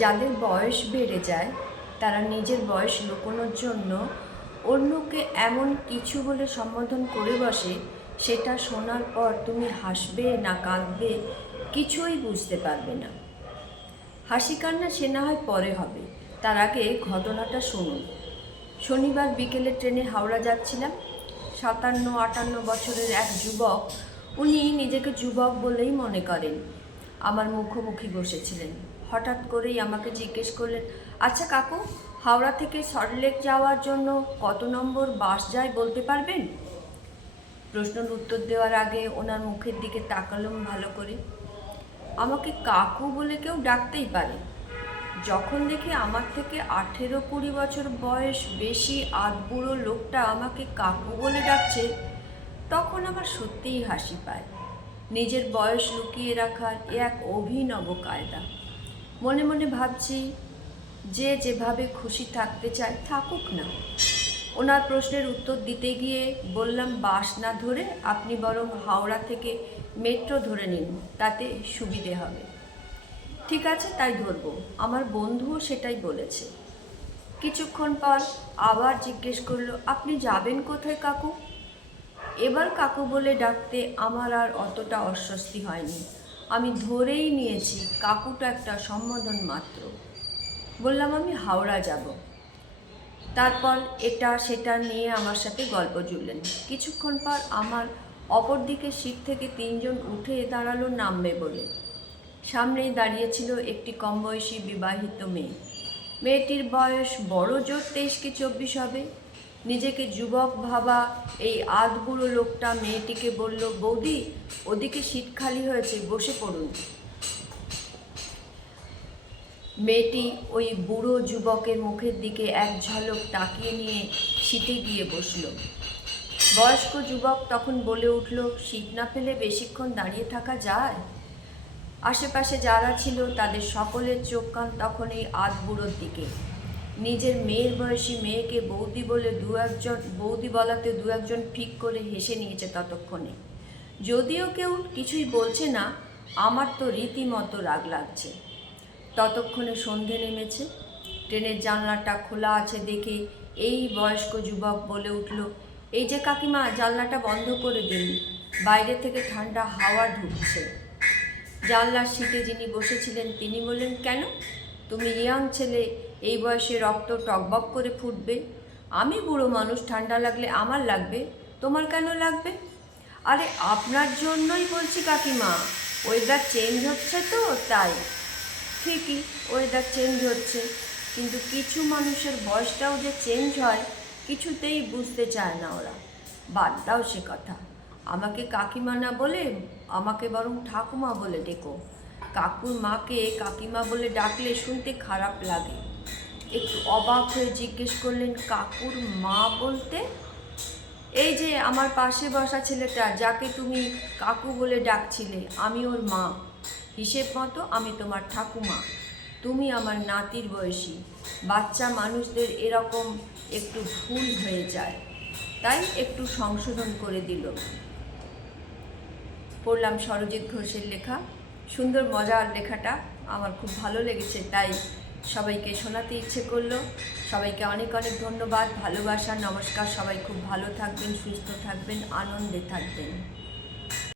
যাদের বয়স বেড়ে যায় তারা নিজের বয়স লুকোনোর জন্য অন্যকে এমন কিছু বলে সম্বোধন করে বসে, সেটা শোনার পর তুমি হাসবে না কাঁদবে কিছুই বুঝতে পারবে না। হাসি কান্না সে না হয় পরে হবে, তার আগে ঘটনাটা শুনুন। শনিবার বিকেলে ট্রেনে হাওড়া যাচ্ছিলাম। 57-58 বছরের এক যুবক, উনি নিজেকে যুবক বলেই মনে করেন, আমার মুখোমুখি বসেছিলেন। হঠাৎ করেই আমাকে জিজ্ঞেস করলেন, আচ্ছা কাকু, হাওড়া থেকে সল্টলেক যাওয়ার জন্য কত নম্বর বাস যায় বলতে পারবেন? প্রশ্নের উত্তর দেওয়ার আগে ওনার মুখের দিকে তাকালাম ভালো করে। আমাকে কাকু বলে কেউ ডাকতেই পারে। যখন দেখি আমার থেকে 18-20 বছর বয়স বেশি আধবুড়ো লোকটা আমাকে কাকু বলে ডাকছে, তখন আমার সত্যিই হাসি পায়। নিজের বয়স লুকিয়ে রাখার এ এক অভিনব কায়দা। মনে মনে ভাবছি, যে যেভাবে খুশি থাকতে চায় থাকুক না। ওনার প্রশ্নের উত্তর দিতে গিয়ে বললাম, বাস না ধরে আপনি বরং হাওড়া থেকে মেট্রো ধরে নিন, তাতে সুবিধে হবে। ঠিক আছে, তাই ধরবো। আমার বন্ধুও সেটাই বলেছে। কিছুক্ষণ পর আবার জিজ্ঞেস করলো, আপনি যাবেন কোথায় কাকু? এবার কাকু বলে ডাকতে আমার আর অতটা অস্বস্তি হয়নি। আমি ধরেই নিয়েছি কাকুটা একটা সম্বোধন মাত্র। বললাম, আমি হাওড়া যাব। তারপর এটা সেটা নিয়ে আমার সাথে গল্প জুড়লেন। কিছুক্ষণ পর আমার অপর দিকে সিট থেকে 3 জন উঠে দাঁড়ালো নামবে বলে। সামনেই দাঁড়িয়েছিল একটি কম বয়সী বিবাহিত মেয়ে। মেয়েটির বয়স বড় জোর 23 কি 24 হবে। নিজেকে যুবক ভাবা এই আধবুড়ো লোকটা মেয়েটিকে বলল, বৌদি, ওদিকে সিট খালি হয়েছে, বসে পড়ুন। মেয়েটি ওই বুড়ো যুবকের মুখের দিকে এক ঝলক তাকিয়ে নিয়ে সিটে গিয়ে বসল। বয়স্ক যুবক তখন বলে উঠল, সিট না পেলে বেশিক্ষণ দাঁড়িয়ে থাকা যায়? আশেপাশে যারা ছিল তাদের সকলের চোখ কান তখন এই আধবুড়োর দিকে। নিজের মেয়ের বয়সী মেয়েকে বৌদি বলে বৌদি বলাতে দু একজন ফিক করে হেসে নিয়েছে ততক্ষণে। যদিও কেউ কিছুই বলছে না, আমার তো রীতিমতো রাগ লাগছে। ততক্ষণে সন্ধে নেমেছে। ট্রেনের জানলাটা খোলা আছে দেখে এই বয়স্ক যুবক বলে উঠল, এই যে কাকিমা, জানলাটা বন্ধ করে দিন, বাইরে থেকে ঠান্ডা হাওয়া ঢুকছে। জানলার সিটে যিনি বসেছিলেন তিনি বললেন, কেন? তুমি ইয়াং ছেলে, এই বয়সে রক্ত টকবক করে ফুটবে। আমি বুড়ো মানুষ, ঠান্ডা লাগলে আমার লাগবে, তোমার কেন লাগবে? আরে আপনার জন্যই বলছি কাকিমা, ওয়েদার চেঞ্জ হচ্ছে তো তাই। ঠিকই, ওয়েদার চেঞ্জ হচ্ছে, কিন্তু কিছু মানুষের বয়সটাও যে চেঞ্জ হয় কিছুতেই বুঝতে চায় না ওরা। বাদ দাও সে কথা। আমাকে কাকিমা না বলে আমাকে বরং ঠাকুমা বলে ডেকো। কাকুর মাকে কাকিমা বলে ডাকলে শুনতে খারাপ লাগে। একটু অবাক হয়ে জিজ্ঞেস করলেন, কাকুর মা বলতে? এই যে আমার পাশে বসা ছেলেটা, যাকে তুমি কাকু বলে ডাকছিলে, আমি ওর মা। হিসেব মতো আমি তোমার ঠাকুমা। তুমি আমার নাতির বয়সী। বাচ্চা মানুষদের এরকম একটু ভুল হয়ে যায়, তাই একটু সংশোধন করে দিল। পড়লাম সরজিৎ ঘোষের লেখা। সুন্দর মজার লেখাটা আমার খুব ভালো লেগেছে, তাই সবাইকে শোনাতে ইচ্ছে করলো। সবাইকে অনেক অনেক ধন্যবাদ, ভালোবাসা, নমস্কার। সবাই খুব ভালো থাকবেন, সুস্থ থাকবেন, আনন্দে থাকবেন।